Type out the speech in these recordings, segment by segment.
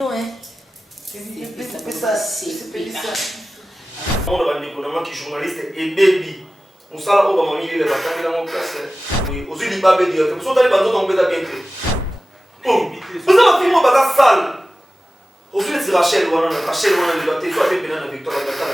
Non, hein. C'est on a des journalistes et baby. On s'en va au milieu de la caméra en place. Oui, aux yeux du babé dire. Vous sont allés dans ton bien. Oh, vous avez fait mon bagage sale. Aux yeux de Rachel, on a débattu, soit des pénales de Victor Agatha.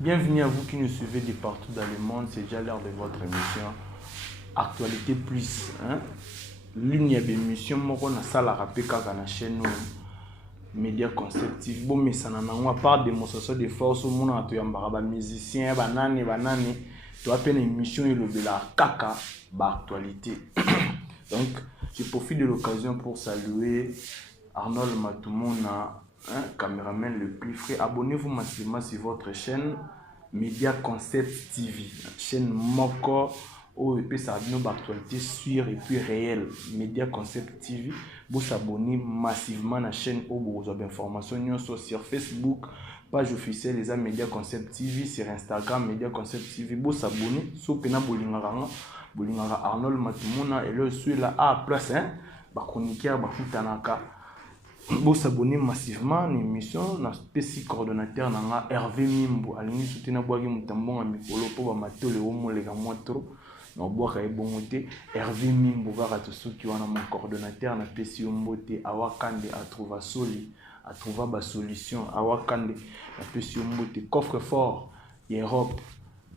Bienvenue à vous qui nous suivez de partout dans le monde. C'est déjà l'heure de votre émission Actualité Plus. L'une des émissions qu'on a ça la rappelé quand on a chez nous Média Conceptif. Bon mais ça n'en a pas démonstration de force au monde à tout yambara musicien banane. Tu as peine émission et le bela caca actualité. Donc je profite de l'occasion pour saluer Arnold Matoumona, caméraman le plus frais. Abonnez-vous massivement sur votre chaîne Média Concept TV, chaîne Moko où il peut s'abonner aux actualités sûres et puis réelles. Média Concept TV, vous s'abonnez massivement à la chaîne où vous avez des informations sur Facebook, page officielle des Média Concept TV, sur Instagram Média Concept TV. Vous s'abonnez sur Pena Bolingara Arnold Matoumona et là celui là à place chroniqueur Bakutanaka. Vous s'abonnez massivement à l'émission. Notre petit coordonnateur Hervé Mimbo. Alingi soutenir boagi mutambon a mikolo pour bamato le homo les gamotro. Na boaka e bongote Hervé Mimbo va te soutenir mon coordonnateur na pesi ombote awakande a trouver soli a trouver ba solution awakande na pesi ombote coffre fort Europe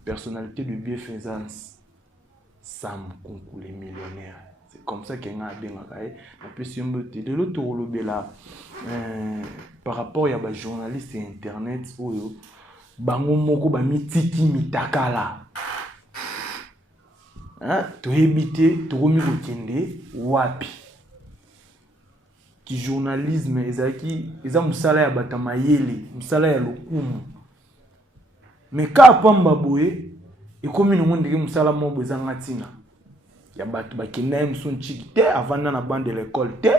personnalité de bienfaisance Sam Kunku les millionnaires. C'est comme ça qu'il y a un bien de l'autre par rapport à des journalistes et internet où bango moko ba mitiki mitakala to hebité to komi kokende wapi ki journalisme ezaki eza musala ya batamayele musala ya lokumu mais ka pamba boye ekomi ndenge musala mobo ezanga tina ya batu bakenda mson chiki te avant na bande de l'école te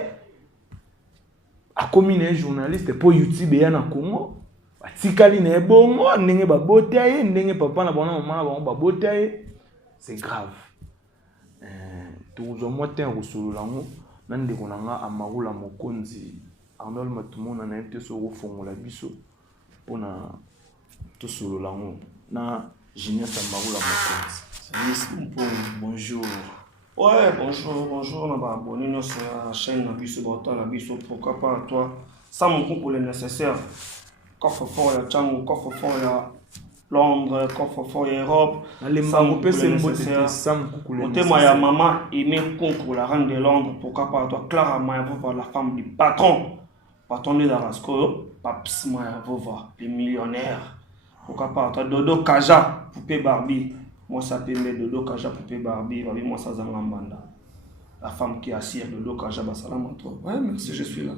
akomi na journaliste pour YouTube ya na Congo batikali na bongo ndenge babota ye ndenge papa na bona mama na bango babota ye c'est grave tuzo mote rusulu lango nande konanga amarula mokonzi Arnold Matoumona na ete so kofongola biso pona to solo lango na Jeunesse amarula mokonzi. Bonjour. Ouais, bonjour, on va abonner sur la chaîne Nabiso Bota, Nabiso, pourquoi pas toi, ça mon coup pour le nécessaire. Coffre fort, il y a Tchang, coffre fort, il y a Londres, coffre fort, il y a Europe. Ça mon coup pour le nécessaire. Côté moi, il y a maman aimé concours, la reine de Londres, pourquoi pas toi, Clara Mayavova, la femme du patron de Darasco, Paps Mayavova, les millionnaires. Pourquoi pas toi, Dodo Kaja, poupée Barbie. Moi, ça peut mettre Dodo Kaja poupée Barbie, moi, ça Zangambanda. La femme qui assire Dodo Kaja, salam à toi. Ouais, merci, je suis là.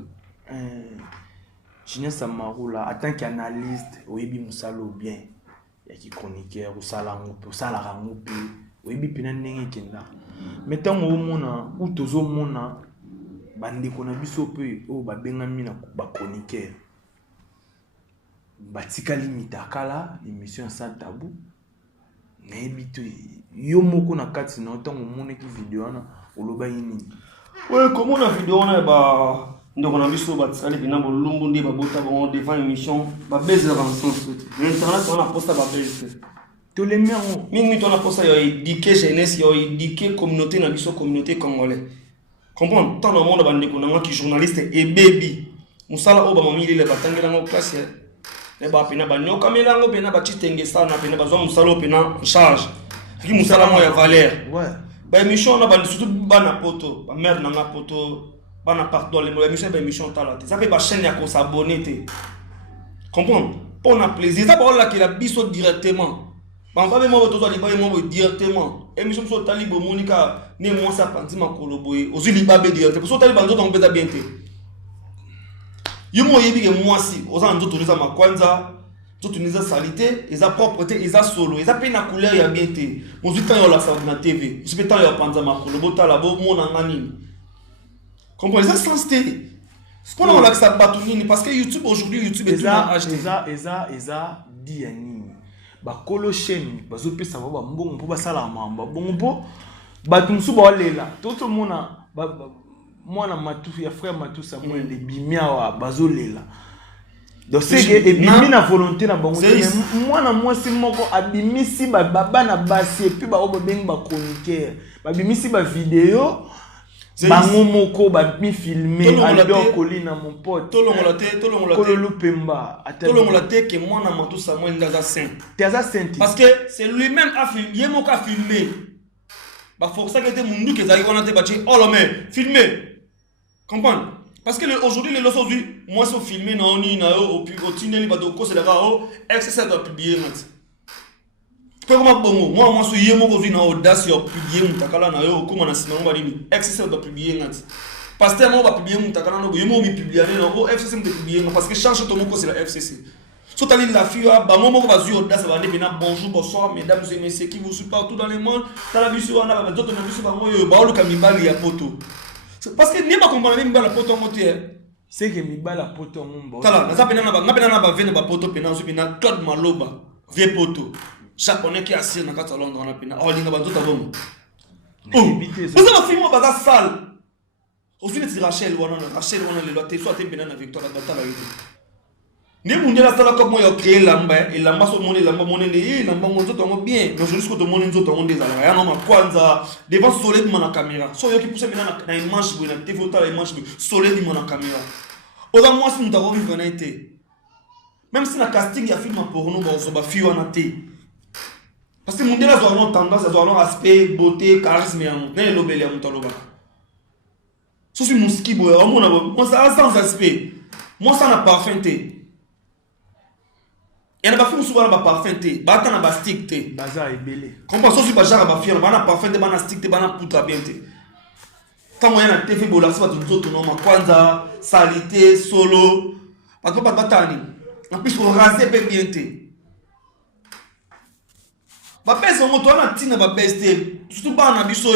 Jeunesse Amaroula, en tant qu'analyste, Oebi Moussalo bien, il y a qui chroniqueur, ou Salaramoupe, Oebi Penanenge Kenda. Mettons au Mona, ou Tozo Mona, Bande Konabiso peu, ou Babengamina, chroniqueur. Batikali Mitakala, émission sans tabou. Yo moko na kati na otango mona ki vidéo na oloba yini. Ouais, comment na vidéo na ba ndoko na biso ba tsali bina bo lumbu ndi ba bota ba devant émission ba baiser en sens. Internet on a posté ba baiser. To les mero mingi to na posté yo éduquer jeunesse yo éduquer communauté na biso communauté congolais. Comprendre tant na monde ba ndeko na ki journaliste et baby. Musala o ba mamili le batangela ngo classe. Neba pena ba nyoka melango pena ba chitenge sana pena ba zo musalo pena en charge ki musala mo ya valeur ouais ba émission na ba surtout ba na poto ba mère na nga poto ba na partout les émission ba émission talate ça fait ba chaîne ya ko s'abonner te comprendre pour na plaisir ça ba la ki la biso directement ba ba mo to to ba mo directement émission so tali bo monika ne mo sa panti makolo boye ozili ba be directement so tali ba nzoto ngeza bien te. Yumo yebi ke mwasi, oza nzoto nisa makwanza, Tout une salité, ils ont propreté, ils ont solo, ils ont peine à couleur, il y a bien été. Mon temps, il y a la TV. Je peux temps, il y a Panzama, le bota là-bas, mon ananine. Comprenez, ça sans télé. Ce qu'on a ça batounini, parce que YouTube aujourd'hui, YouTube est tout acheté. Eza dit yani. Ba kolo chaîne, ba zo pesa ba mbongo po ba sala mamba. Bongo po ba tumsu ba lela. Toto mona mwana matu ya frère matu Samuel le bimia wa bazo lela. Donc c'est que et bimi na volonté na bango mwana mwasi moko abimisi ba baba na basi et puis ba obo beng ba chroniqueur. Ba bimisi ba vidéo bango moko ba mi filmer alors Colina mon pote Kololo Pemba tolongolate que moi na Matou Samuel ndaza saint parce que c'est lui-même a filmé yé moko a filmé ba força que te mundu que zali wana te bachi oh la mais filmer comprendre parce que aujourd'hui les losos moi sont filmés na oni na au tineli ba do ko c'est là oh XS doit publier mat comment bon moi so yé moko na audace yo publier mutakala na yo comment na sima ngba dini XS doit publier mat pasteur moi va publier mutakala no yé mo mi publier na o FCC me publier parce que change ton moko c'est la FCC so tali la fille ba moko va sur audace va dire bonjour bonsoir mesdames et messieurs qui vous suivent partout dans le monde dans la bisu wana ba d'autres na bisu ba moyo ba oluka mibali ya poto parce que ni ba comprendre même ba la poto motier c'est que mibala poto ngombo tala na zapena na ba vene ba poto pena so pena Claude Maloba vie poto japonais qui assire na kata Londres na pena oh linga ba nzota bongo vous avez filmé ba za salle aussi les Rachel wana le lote soit te pena na victoire ba tala yito ni munde la sala comme moi yo créer lamba et lamba so moni lamba moni le lamba nzota ngo bien mais jusqu'au to moni nzota ngo ndeza ya no ma kwanza devant soleil de la caméra so yo qui pousse maintenant na image bu na TV ta image bu soleil de la caméra oza moi si nous avons vu qu'on a été même si na casting ya film porno ba so ba fi wana te parce que munde la zo no tendance à zo aspect beauté charisme ya mo na lobele ya mutaloba so si muski boy on ça sans aspect moi ça na parfum te et na ba film souvent na ba parfum te ba ta na ba stick te baza ebele comprends so si ba jara ba fi na ba na parfum te ba na stick te ba na poutre bien te tant moyen na TV bola ça va tout non ma kwanza salité solo parce que pas batani en plus on raser bien te ba pesa moto na tina ba beste surtout ba na biso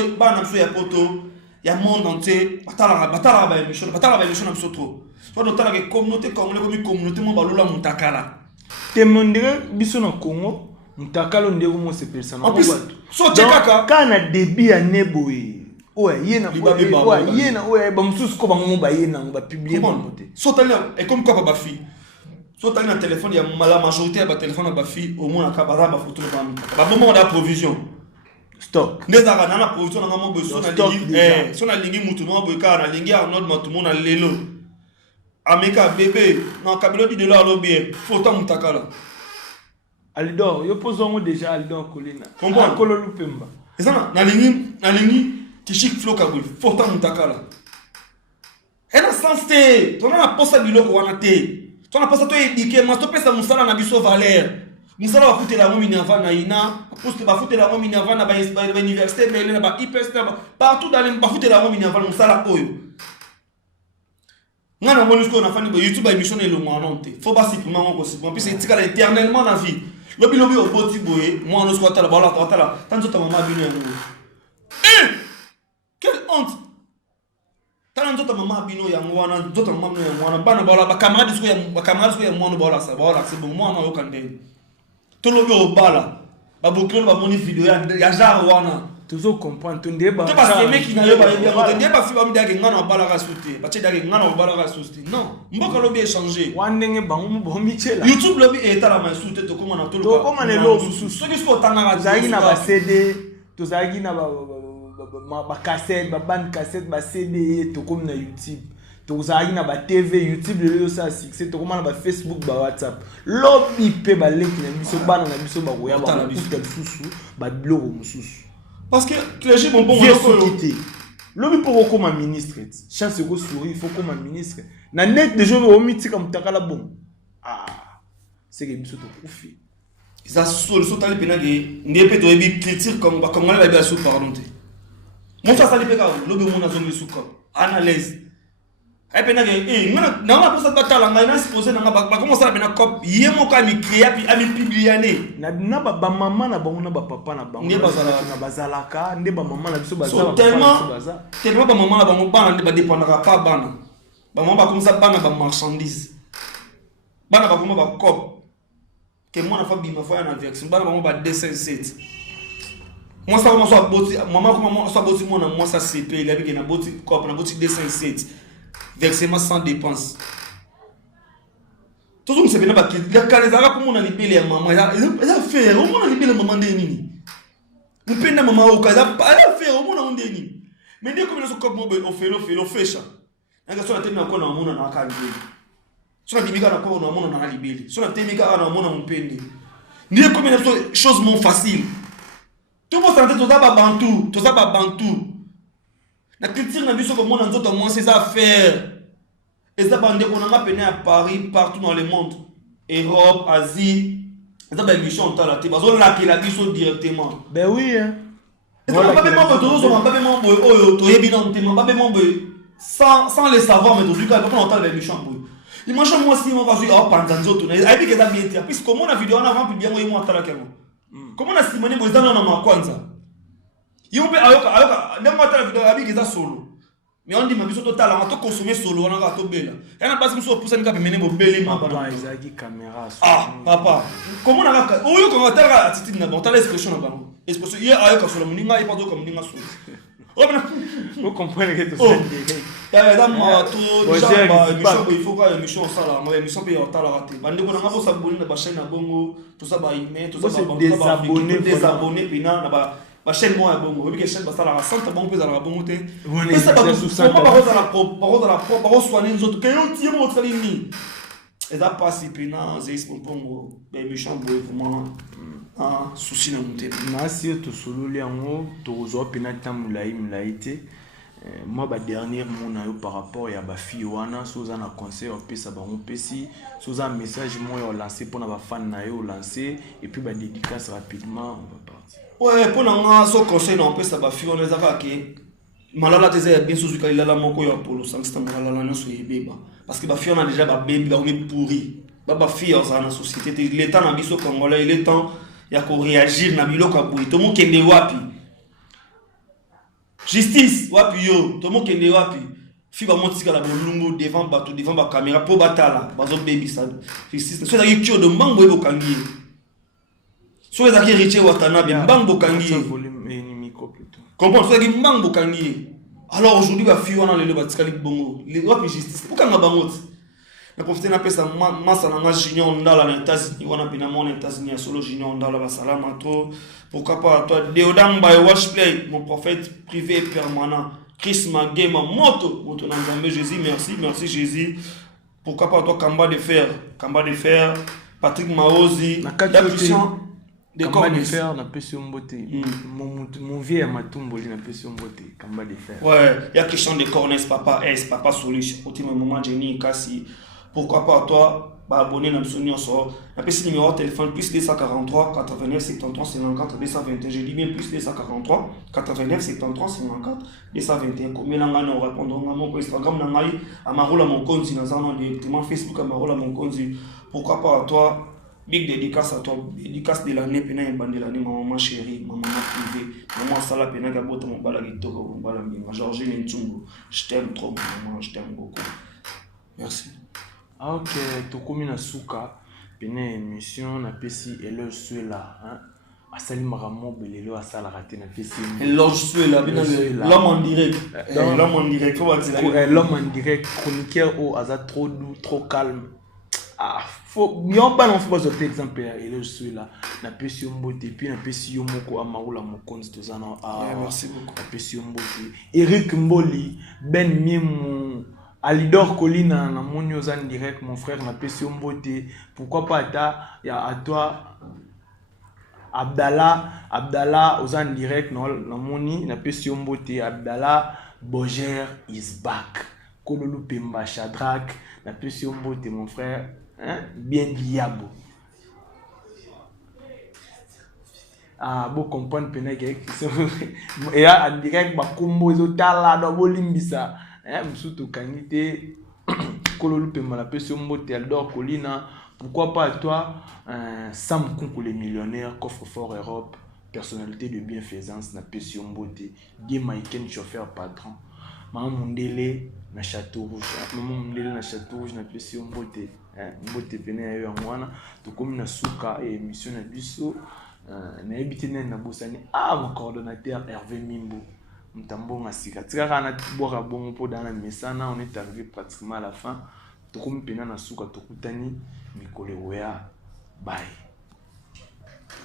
ya poto ya monde entier batala ba émission na biso trop soit notala que communauté congolais comme communauté mo balola mutakala temondere biso na Congo mutakala ndeko mo se persona en plus so chekaka kana débit ya neboye ouais yena ouais yena ouais ba mususu ko bango ba yena ba publier ba moté so tala et comme quoi ba fille so tala na téléphone ya la majorité ya ba téléphone ba fille au moins ka ba photo ba moment da provision stock ndeza na provision na mo beso na lingi so na lingi mutu mo boy ka na lingi a notre mutu mo na lelo ameka bébé na kabelo di dollar lo bien photo mutakala Alidor yo posongo déjà Alidor Colina comprends Kololo Pemba ezana na lingi Tishik flow kabul, forta mutakala. Ena sens te, tona na posa biloko wana te. Tona posa to éduquer, mas to pesa musala na biso valeur. Musala ba foutre la mo minava na ina, poste ba foutre la mo minava na ba université mais na ba IPS na partout dans le ba foutre la mo minava musala oyo. Ngana monisco na fani ba YouTube émission e lo ngwana te. Faut pas simplement ko si, puis c'est tika éternellement na vie. Lobi o boti boye, moi no squata la bala tala, tanto ta mama bino quelle honte! Tala nzota mama bino ya ngwana, nzota mama ya ngwana, bana bala ba camarades ko ya mwana bala sa bala c'est bon moi na yo kande. To lobi o bala. Ba bokelo ba moni vidéo ya genre wana. Toujours comprendre ton débat. Tu parce que mec qui n'a yo ba bien ton débat fi ba mi dage ngana bala ka souté. Ba che dage ngana bala ka souté. Non, mboka lobi échanger. Wandenge bango mo bomi chela. YouTube lobi etala ma souté to koma na to to koma ne lo susu. So ki so tanga zagi na ba CD, to zagi na ba cassette, ba bande cassette, ba CD, to comme na YouTube. To zagi na ba TV, YouTube le ça succès, to comme na ba Facebook, ba WhatsApp. Lobi pe ba link na biso bana na biso ba koya ba kuta susu, ba bloko mususu. Parce que les gens bon quitter. Lobi pour comme ministre. Chance ko sourire, il faut comme ministre. Na net de jour au miti comme takala bon. Ah, c'est que biso to profit. Ils sont allés pénaguer, n'épée de ébi critique comme on l'a bien sous pardon. Mon frère ça les péka, lobi mon azon le sous comme analyse. Ay pena que nanga pour ça batala ngana supposé nanga ba comment ça pena cop yemo ka mi créer puis ami publier na ba maman na bango na ba papa na bango na bazalaka nde ba maman na biso bazala tellement ba maman na bango bana ba dépendra pas bana ba maman ba comme ça bana ba marchandise bana ba comment ba cop que moi na fa bima fa na vex bana ba mo ba dessin set moi ça comment ça boti maman comment ça boti moi ça CP il a bien na boti cop na boti dessin set versement sans dépense. Tout le monde sait bien que les Canadiens pour mon libérer maman, ils a fait au moins libérer maman de nini. On peine maman au cas pas faire au moins on deni. Mais dès que nous comme on fait ça. Na gaso na tena ko na mona na ka libérer. So na bimika na ko na mona na libérer. So na temika na mona on peine. Ndiye comme une chose mon facile. Tout le monde s'entend tout ça ba bantu. La culture n'a vu ce que moi dans d'autres mois ces affaires. Et ça bande qu'on a peine à Paris, partout dans le monde, Europe, Asie. Et ça ben mission en la tête. Parce qu'on l'a qui la mission directement. Ben oui hein. Voilà. Pas même sans les savoir mais dans tout cas pas on entend la mission. Imagine moi si on va jouer à Panzanzo tout. Et puis que ça bien dire puisque comment la vidéo en avant puis bien moi entend la kemo. Comment on a Simone Bozana na makwanza. Yombe ayoka ndemo atala video abi keza solo mais on dit ma biso total on to consommer solo on a to bela et na basi muso poussa nika pemene mo beli ma papa ezaki caméra papa comment on a oyo ko atala attitude na bon tala expression na bango expression hier ayoka solo muninga e pas comme ninga solo vous comprenez que tout ça ya da ma to déjà mission il faut que mission sala ma mission pe ya tala raté bande ko na bo saboni na ba chaîne na bongo tout ça ba email tout ça ba désabonner pina na ba ba chaîne moi bon oui que chaîne ba sala 100 bon peu dans la bon côté mais ça ba sous ça ba soigner les autres que on tient mon travail ni et ça passe pina c'est pour ben méchant boy vraiment ah souci na monter na si to solo li yango to zo pina mulaite moi ba dernier mon ayo par rapport ya ba fille wana soza na conseil on peut ça ba on peut si soza message moi on lancer pour na ba fan na yo lancer et puis ba dédicace rapidement on va partir. Ouais, pour nous, ce conseil, on peut savoir que on les a fait. Malala teze bien sous le la moko ya polo sangsta malala na so yebeba parce que ba fi on a déjà ba bébé ba on pourri ba fi on na société l'état na biso congolais il est temps ya ko réagir na biloko aboui to mo kende wapi justice wapi yo to mo kende wapi fi ba motika la bolumbo devant bato devant ba caméra po batala bazo baby ça justice so da yikyo de mango ebo kangi so ezaki riche watanabe mbango kangi comprends so ezaki mbango kangi alors aujourd'hui ba fi wana lelo batikali bongo les wapi justice ukanga bango na profiter na pesa masa na junior ndala na États-Unis wana pina mon États-Unis solo junior ndala ba salama to pourquoi pas toi Deodam by Watchplay mon prophète privé permanent Chris Magema moto na Nzambe Jésus merci Jésus pourquoi pas toi Kamba de fer Patrick Maozi la puissance de Kamba de fer na pesi mbote mon vieux matumboli na pesi mbote Kamba de fer ouais il y a question de cornès papa solution au moment Jenny Kassi pourquoi pas toi bah abonner na sonio so na pesi numéro de téléphone plus 243 89 73 54 221 je dis bien plus 243 89 73 54 221 combien na ngana répondre na mon Instagram na ngai amarola mon compte na zana directement Facebook amarola mon compte pourquoi pas toi big dédicace à toi dédicace de l'année pena yembande l'année maman chérie maman privée maman sala pena gabota mon bala kitoko mon bala mbinga Georgine Ntungu je t'aime trop maman je t'aime beaucoup merci. Ah ok tokomi na suka pene émission na pesi elo suela hein asali maramo belelo asala raté na pesi elo suela l'homme en direct faut dire l'homme en direct chroniqueur au asa trop doux trop calme ah faut bien pas non faut pas autre exemple elo suela na pesi mbote puis na pesi moko amaula mokonzi tozana merci beaucoup na pesi mbote Eric Mboli Ben Miemu Alidor Colina na moni aux en direct mon frère na pesi mbote pourquoi pas ya à toi Abdallah aux en direct na moni na pesi mbote Abdallah Boger is back Kololu Pemba Shadrach na pesi mbote mon frère hein bien diabo ah bon comprendre pena que et en direct ba kombo ezotala do bolimbisa musutu kangite Chikolo Lupema la pesi Mbote, Aldor Colina, pourquoi pas à toi, Sam Kunku les millionnaires, Coffre-fort Europe, personnalité de bienfaisance, na pesi Mbote, Guy Maiken, chauffeur patron, Maman Mundele, na Château Rouge, Maman Mundele na Château Rouge, na pesi Mbote, Mbote pene ayo angwana, to comme na Souka et émission na biso, na ebité na bosani, mon coordonnateur Hervé Mimbo. Mtambonga sika tika kana boka bongo po dans la mesana on est arrivé pratiquement à la fin to comme pena na suka to kutani mikole wea bye.